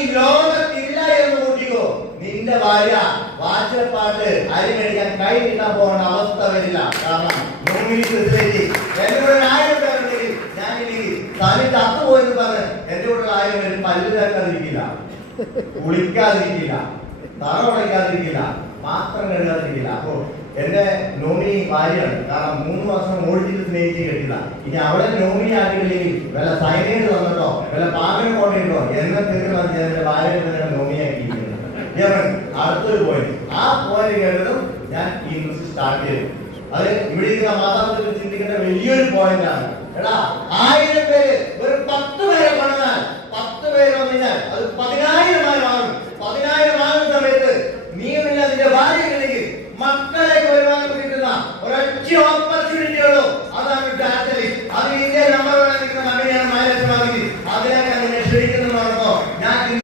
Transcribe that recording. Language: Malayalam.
ഈ ലോകത്തില്ല എന്ന് കൂട്ടിക്കോ, നിന്റെ ഭാര്യ വാച്ചപ്പാട്ട് അരി മേടിക്കാൻ കൈ നീട്ടാൻ പോകുന്ന അവസ്ഥ വരില്ല. കാരണം എന്റെ കൂടെ 1000 പേരുണ്ടെങ്കിൽ ഞാൻ ഇനി തനി തത്തുപോയെന്ന് പറഞ്ഞ് എന്റെ കൂടെ 1000 പേര് പല്ല് തേക്കാതിരിക്കില്ല, കുളിക്കാതിരിക്കില്ല, തറ ഉടയ്ക്കാതിരിക്കില്ല, പാത്രം കഴുകാതിരിക്കില്ല. അപ്പൊ എന്റെ നോമിനി ഭാര്യയാണ്. കാരണം 3 വർഷം ഓടിച്ചിട്ട് സ്നേഹിച്ച് കെട്ടില്ല. ഇനി അവളെ നോമിനി ആക്കിയില്ലെങ്കിൽ വല്ല സൈനേഡ് വന്നിട്ടോ വല്ല പാകനം കൊണ്ടിട്ടോ എന്നെ തീർന്നു എന്റെ ഭാര്യ നോമിനി ആക്കിയിരിക്കുന്നത്. അടുത്തൊരു പോയിന്റ്, ആ പോയിന്റ് കേട്ടതും ഞാൻ ഈ ന്യൂസ് സ്റ്റാർട്ട് ചെയ്തു. അത് ഇവിടെ ഇരിക്കുന്ന മാതാപിതാക്കൾ ചിന്തിക്കേണ്ട വലിയൊരു പോയിന്റ് ആണ്. എടാ 1000 പേര് വെറും